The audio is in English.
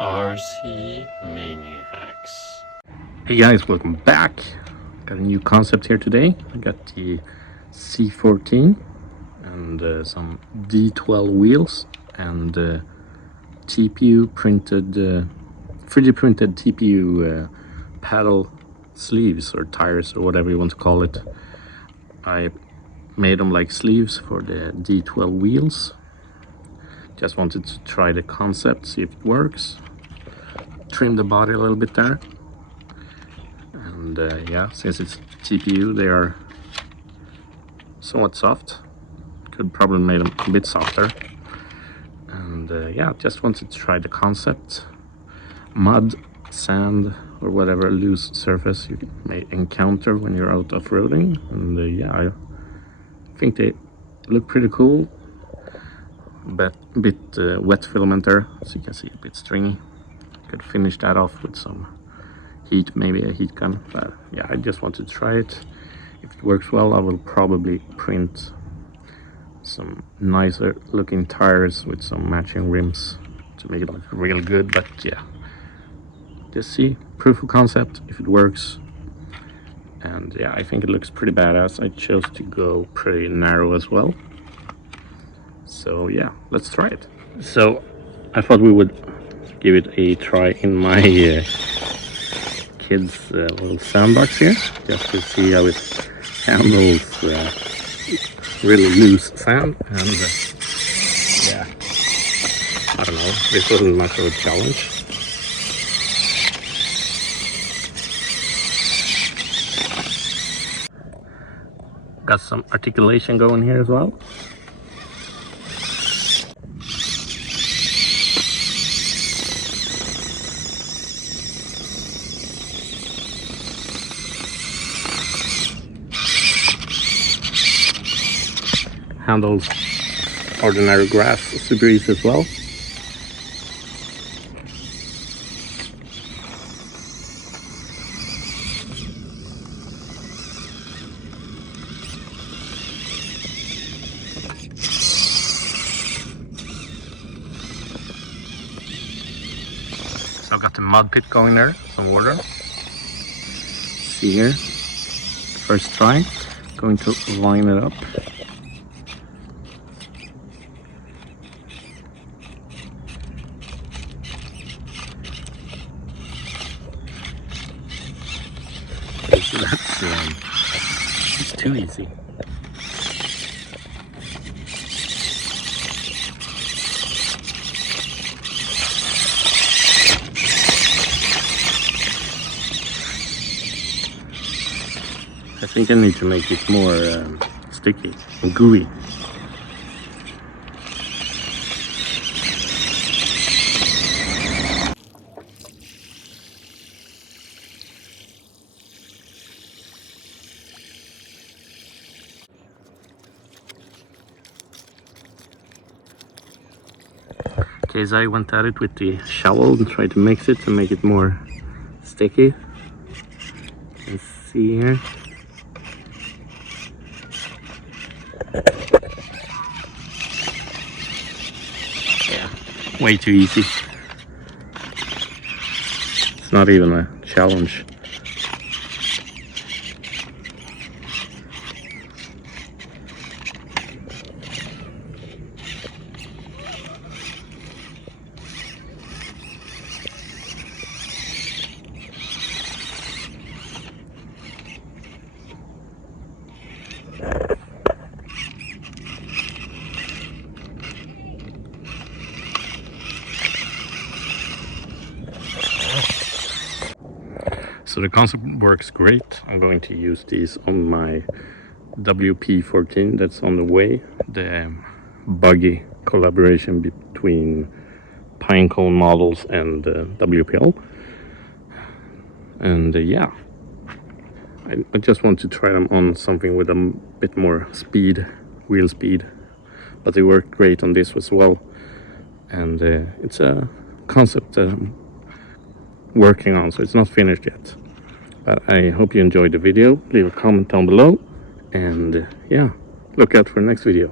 RC Maniacs. Hey guys, welcome back. Got a new concept here today. I got the C14 and some D12 wheels and TPU printed, 3D printed TPU paddle sleeves or tires or whatever you want to call it. I made them like sleeves for the D12 wheels. Just wanted to try the concept, see if it works. Trim the body a little bit there. And yeah, since it's TPU, they are somewhat soft. Could probably make them a bit softer. And yeah, just wanted to try the concept. Mud, sand, or whatever loose surface you may encounter when you're out off-roading. And yeah, I think they look pretty cool. But a bit wet filament there, as you can see, a bit stringy. Could finish that off with some heat, maybe a heat gun. But yeah, I just want to try it. If it works well, I will probably print some nicer looking tires with some matching rims to make it look real good. But yeah, just see, proof of concept, if it works. And yeah, I think it looks pretty badass. I chose to go pretty narrow as well. So yeah, let's try it. So I thought we would give it a try in my kids little sandbox here, just to see how it handles really loose sand. And yeah, I don't know, this wasn't much of a challenge. Got some articulation going here as well. Handles ordinary grass super easy as well. So I've got the mud pit going there, some water. See here, first try, going to line it up. It's too easy. I think I need to make it more sticky and gooey. Okay, so I went at it with the shovel and tried to mix it to make it more sticky. Let's see here. Yeah, way too easy. It's not even a challenge. So the concept works great. I'm going to use these on my WP14 that's on the way. The buggy collaboration between Pinecone Models and WPL. And yeah, I just want to try them on something with a bit more speed, wheel speed. But they work great on this as well. And it's a concept that I'm working on, so it's not finished yet. But I hope you enjoyed the video. Leave a comment down below, and yeah, look out for the next video.